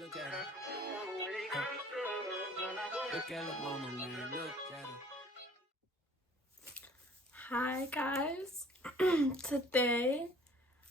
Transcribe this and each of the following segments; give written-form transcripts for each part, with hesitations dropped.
Look at her. Look at the mama, man. Look at her. Hi guys. Today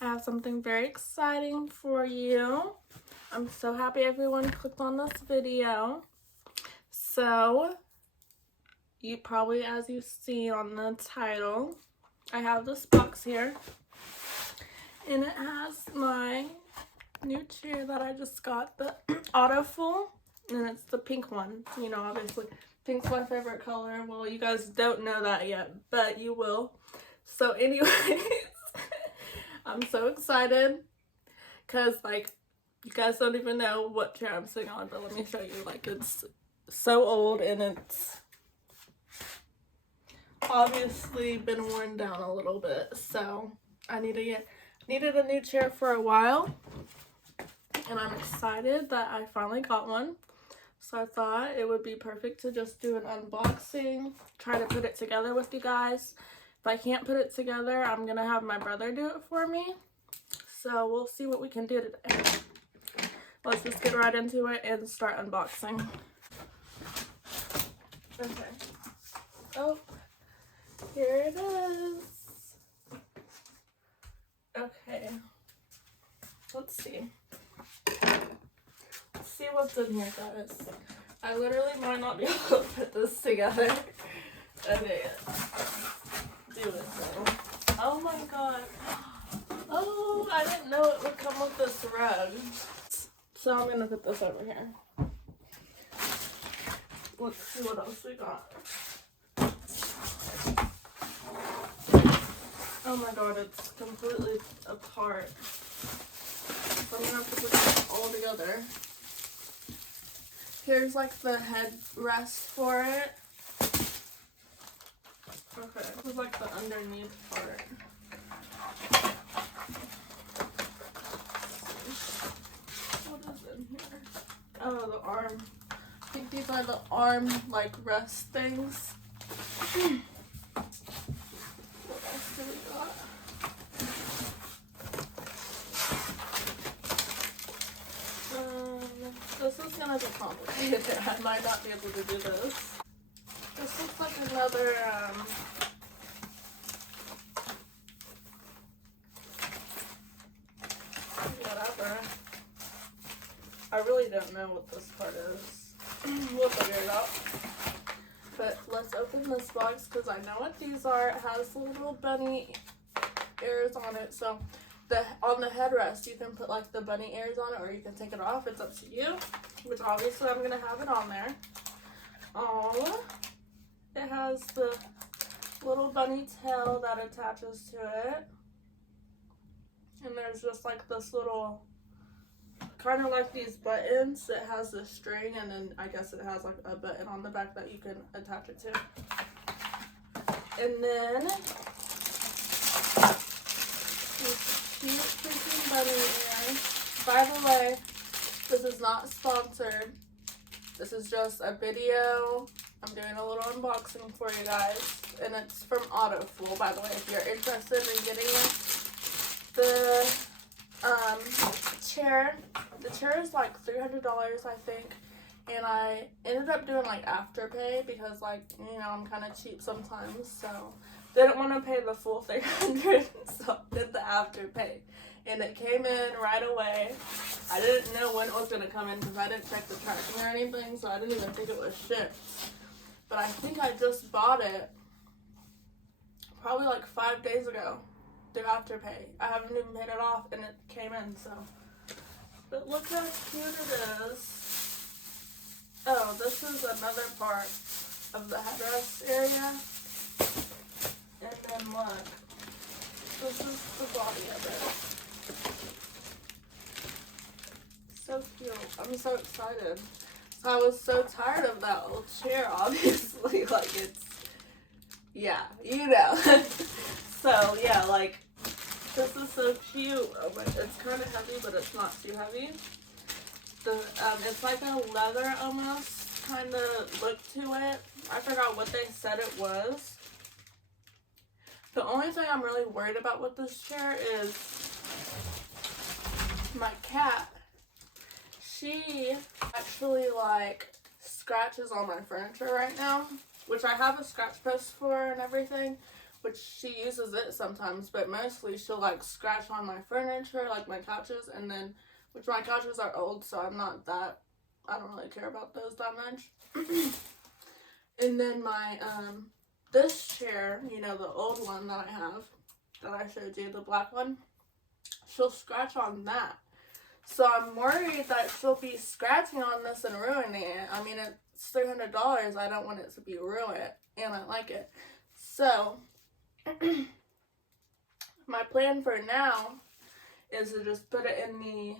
I have something very exciting for you. I'm so happy everyone clicked on this video. So you probably, as you see on the title, I have this box here and it has my new chair that I just got, the Autofull, and it's the pink one. You know, obviously pink's my favorite color. Well, you guys don't know that yet, but you will. So anyways, I'm so excited because like you guys don't even know what chair I'm sitting on, but let me show you. Like, it's so old and it's obviously been worn down a little bit, so I needed a new chair for a while, and I'm excited that I finally got one. So I thought it would be perfect to just do an unboxing, try to put it together with you guys. If I can't put it together, I'm gonna have my brother do it for me. So we'll see what we can do today. Let's just get right into it and start unboxing. Okay. Oh, here it is. Okay. Let's see. Let's see what's in here, guys. I literally might not be able to put this together. Okay. Do it though. Oh my god. Oh, I didn't know it would come with this rug. So I'm gonna put this over here. Let's see what else we got. Oh my god, it's completely apart. So I'm gonna have to put this all together. Here's like the headrest for it. Okay, this is like the underneath part. What is in here? Oh, the arm. I think these are the arm like rest things. What else do we got? This is gonna be complicated. I might not be able to do this. This looks like another whatever. I really don't know what this part is. We'll figure it out. But let's open this box because I know what these are. It has little bunny ears on it. So on the headrest you can put like the bunny ears on it, or you can take it off. It's up to you. Which obviously I'm gonna have it on there. Oh, it has the little bunny tail that attaches to it. And there's just like this little, kind of like these buttons. It has this string, and then I guess it has like a button on the back that you can attach it to. And then these cute freaking bunny ears. By the way, this is not sponsored. This is just a video. I'm doing a little unboxing for you guys. And it's from Autofull, by the way, if you're interested in getting it. The chair. The chair is like $300, I think. And I ended up doing like Afterpay because, like, you know, I'm kind of cheap sometimes. So didn't want to pay the full $300, so I did the Afterpay. And it came in right away. I didn't know when it was going to come in because I didn't check the tracking or anything, so I didn't even think it was shipped. But I think I just bought it probably like 5 days ago through Afterpay. I haven't even paid it off and it came in, so. But look how cute it is. Oh, this is another part of the headrest area. And then look, this is the body of it. So cute. I'm so excited. I was so tired of that old chair, obviously. Like, it's, yeah, you know. So, yeah, like, this is so cute. Oh my, it's kind of heavy, but it's not too heavy. It's like a leather almost kind of look to it. I forgot what they said it was. The only thing I'm really worried about with this chair is my cat. she actually like scratches on my furniture right now, which I have a scratch post for and everything, which she uses it sometimes, but mostly she'll like scratch on my furniture, like my couches, and then, which my couches are old, so I don't really care about those that much. And then my, this chair, you know, the old one that I have, that I showed you, the black one, she'll scratch on that. So I'm worried that she'll be scratching on this and ruining it. I mean, it's $300. I don't want it to be ruined, and I like it. So, my plan for now is to just put it in the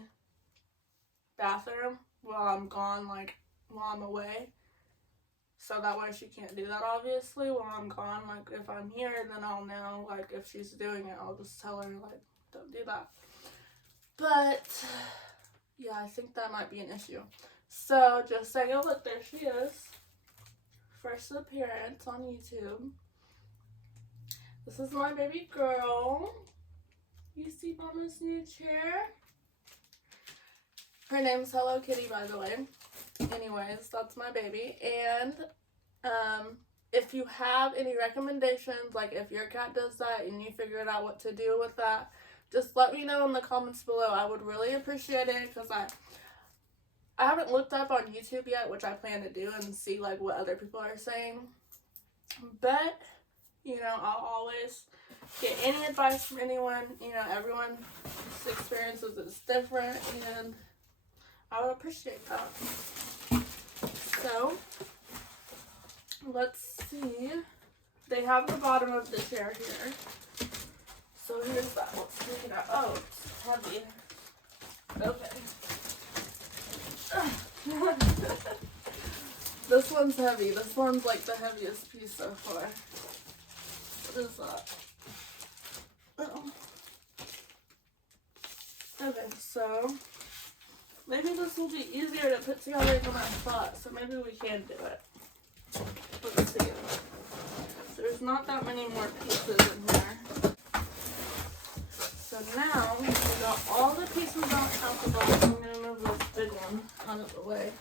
bathroom while I'm gone, like, while I'm away. So that way she can't do that, obviously, while I'm gone. Like, if I'm here, then I'll know, like, if she's doing it, I'll just tell her, like, don't do that. But, yeah, I think that might be an issue. So, just saying, oh, look, there she is. First appearance on YouTube. This is my baby girl. You see Mama's new chair? Her name's Hello Kitty, by the way. Anyways, that's my baby. And if you have any recommendations, like if your cat does that and you figured out what to do with that, just let me know in the comments below. I would really appreciate it, because I haven't looked up on YouTube yet, which I plan to do, and see like what other people are saying. But, you know, I'll always get any advice from anyone. You know, everyone's experiences is different, and I would appreciate that. So, let's see. They have the bottom of the chair here. So here's that. Let's take it out. Oh, it's heavy. Okay. This one's heavy. This one's like the heaviest piece so far. What is that? Oh. Okay, so maybe this will be easier to put together than I thought, so maybe we can do it. Let's see. There's not that many more pieces in here. So now we got all the pieces out the box. I'm going to move this big one out of the way.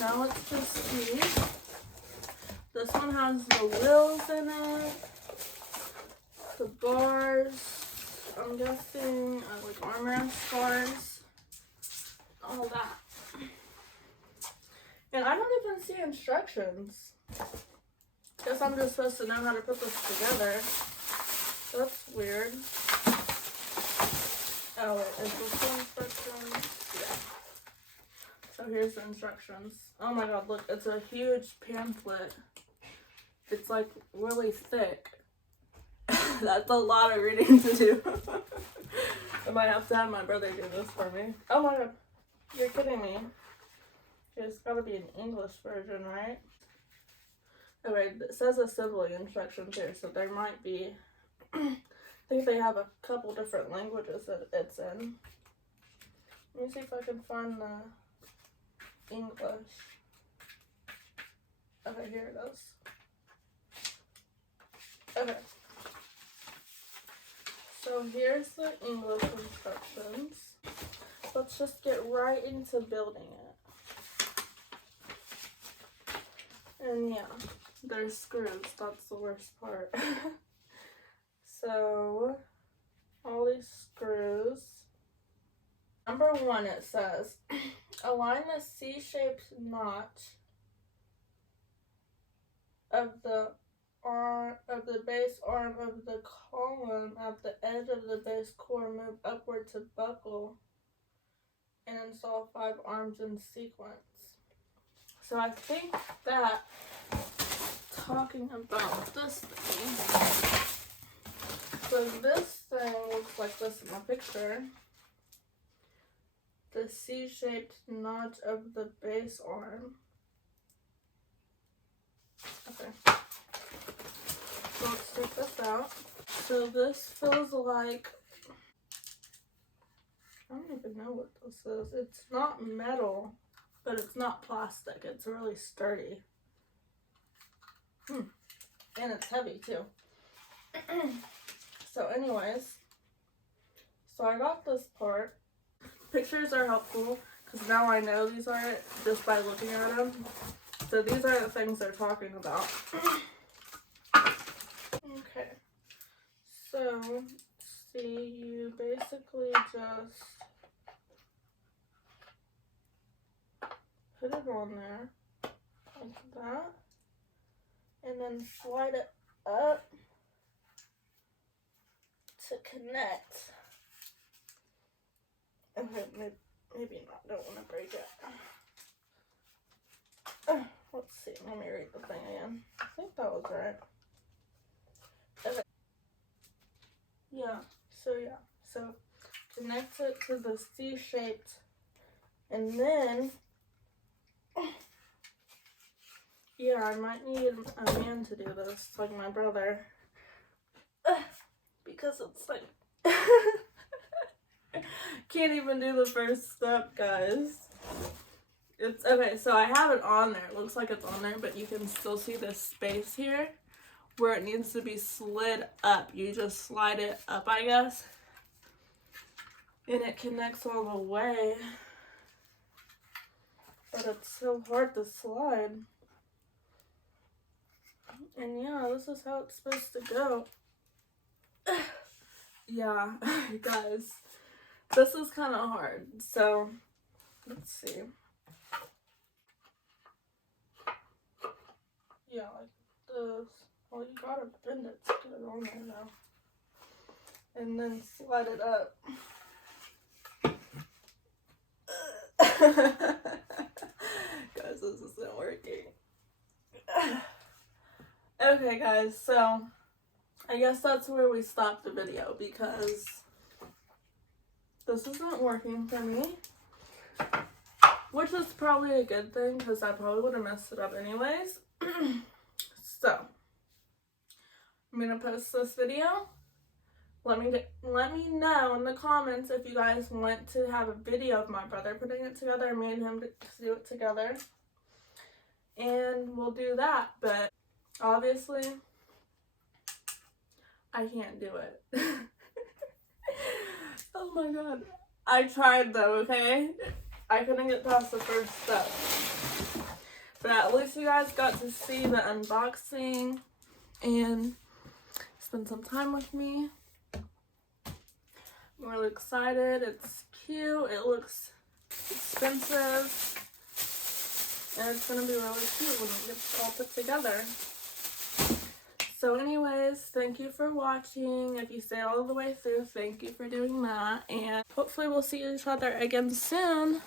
Now let's just see. This one has the wheels in it, the bars, I'm guessing, like armrest bars, all that. And I don't even see instructions. Guess I'm just supposed to know how to put this together. That's weird. Oh wait, is this the instructions? Yeah. So here's the instructions. Oh my god, look, it's a huge pamphlet. It's like really thick. That's a lot of reading to do. I might have to have my brother do this for me. Oh my god, you're kidding me. It's gotta be an English version, right? Okay, it says assembly instructions here, so there might be, I think they have a couple different languages that it's in. Let me see if I can find the English. Okay, here it is. Okay. So here's the English instructions. Let's just get right into building it. And yeah, there's screws. That's the worst part. So, all these screws. Number 1, it says, align the C-shaped notch of the base arm of the column at the edge of the base core. Move upward to buckle and install 5 arms in sequence. So I think that talking about this thing. So this thing looks like this in my picture. The C-shaped notch of the base arm. Okay. So let's take this out. So this feels like, I don't even know what this is. It's not metal, but it's not plastic. It's really sturdy. And it's heavy too. So anyways, so I got this part. pictures are helpful because now I know these are it just by looking at them. So these are the things they're talking about. Okay, so let's see, you basically just put it on there like that, and then slide it up to connect. Okay, maybe not, don't want to break it. Let's see, let me read the thing again. I think that was right. Okay. So connect it to the C-shaped, and then, yeah, I might need a man to do this, like my brother, because it's like, can't even do the first step, guys. It's okay, so I have it on there. It looks like it's on there, but you can still see this space here where it needs to be slid up. You just slide it up, I guess, and it connects all the way. But it's so hard to slide. And yeah, this is how it's supposed to go. Yeah, guys, this is kind of hard. So, let's see. Yeah, like this. Well, you gotta bend it to get it on there now. And then slide it up. Guys, this isn't working. Okay, guys, so I guess that's where we stop the video because this isn't working for me. Which is probably a good thing because I probably would have messed it up anyways. So, I'm going to post this video. Let me know in the comments if you guys want to have a video of my brother putting it together, or me and him to do it together. And we'll do that, but obviously, I can't do it. Oh my god. I tried though, okay? I couldn't get past the first step. But at least you guys got to see the unboxing and spend some time with me. I'm really excited. It's cute. It looks expensive. And it's going to be really cute when it gets all put together. So anyways, thank you for watching. If you stay all the way through, thank you for doing that. And hopefully we'll see each other again soon.